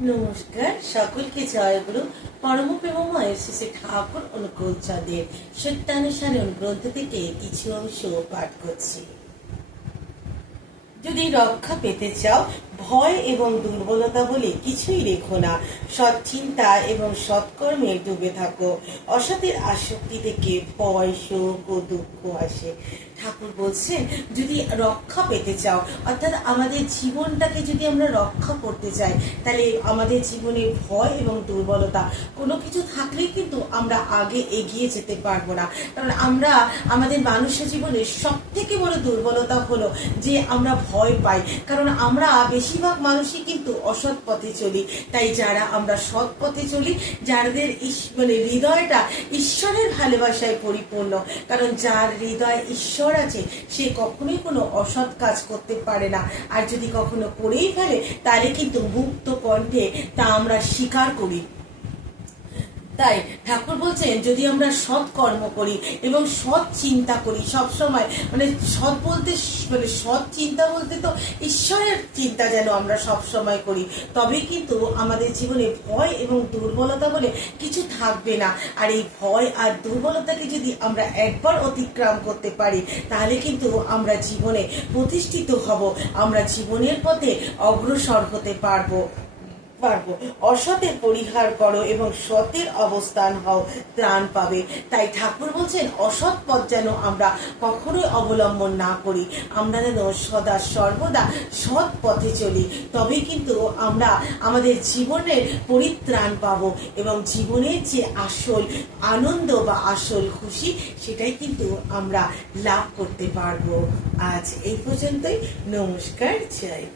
নমস্কার, সকলকে জয়গুরু। পরম প্রেমময় শ্রী ঠাকুর অনুকূল চাঁদের সত্যানুসারণ গ্রন্থ থেকে কিছু অংশ পাঠ করছি। যদি রক্ষা পেতে চাও, ভয় এবং দুর্বলতা বলে কিছুই রেখো না। সৎ চিন্তা এবং সৎকর্মে ডুবে থাকো। অসতের আসক্তি থেকে ভয়, শোক ও দুঃখ আসে। ঠাকুর বলছেন, যদি রক্ষা পেতে চাও, অর্থাৎ আমাদের জীবনটাকে যদি আমরা রক্ষা করতে চাই, তাহলে আমাদের জীবনে ভয় এবং দুর্বলতা কোনো কিছু থাকলেই কিন্তু আমরা আগে এগিয়ে যেতে পারবো না। কারণ আমরা আমাদের মানুষের জীবনে সব থেকে বড় দুর্বলতা হলো যে আমরা ভয় পাই। কারণ আমরা বেশিরভাগ মানুষই কিন্তু অসৎ পথে চলি। তাই যারা আমরা সৎ পথে চলি, যাদের হৃদয়টা ঈশ্বরের ভালোবাসায় পরিপূর্ণ, কারণ যার হৃদয় ঈশ্বর আছে সে কখনোই কোনো অসৎ কাজ করতে পারে না। আর যদি কখনো করেই ফেলে, তাহলে কিন্তু মুক্ত কণ্ঠে তা আমরা স্বীকার করি। তাই ঠাকুর বলছেন, যদি আমরা সৎ কর্ম করি এবং সৎ চিন্তা করি সব সময়, সৎ বলতে সৎ চিন্তা বলতে তো ঈশ্বরের চিন্তা যেন আমরা সব সময় করি, তবে কিন্তু আমাদের জীবনে ভয় এবং দুর্বলতা বলে কিছু থাকবে না। আর এই ভয় আর দুর্বলতাকে যদি আমরা একবার অতিক্রম করতে পারি, তাহলে কিন্তু আমরা জীবনে প্রতিষ্ঠিত হব, আমরা জীবনের পথে অগ্রসর হতে পারবো। অসতের পরিহার করো এবং সতের অবস্থান হও, ত্রাণ পাবে। তাই ঠাকুর বলছেন, অসৎ পথ যেন আমরা কখনোই অবলম্বন না করি। আমরা যেন সদা সর্বদা সৎ পথে চলি, তবে কিন্তু আমরা আমাদের জীবনের পরিত্রাণ পাব এবং জীবনের যে আসল আনন্দ বা আসল খুশি, সেটাই কিন্তু আমরা লাভ করতে পারবো। আজ এই পর্যন্তই। নমস্কার, জয়।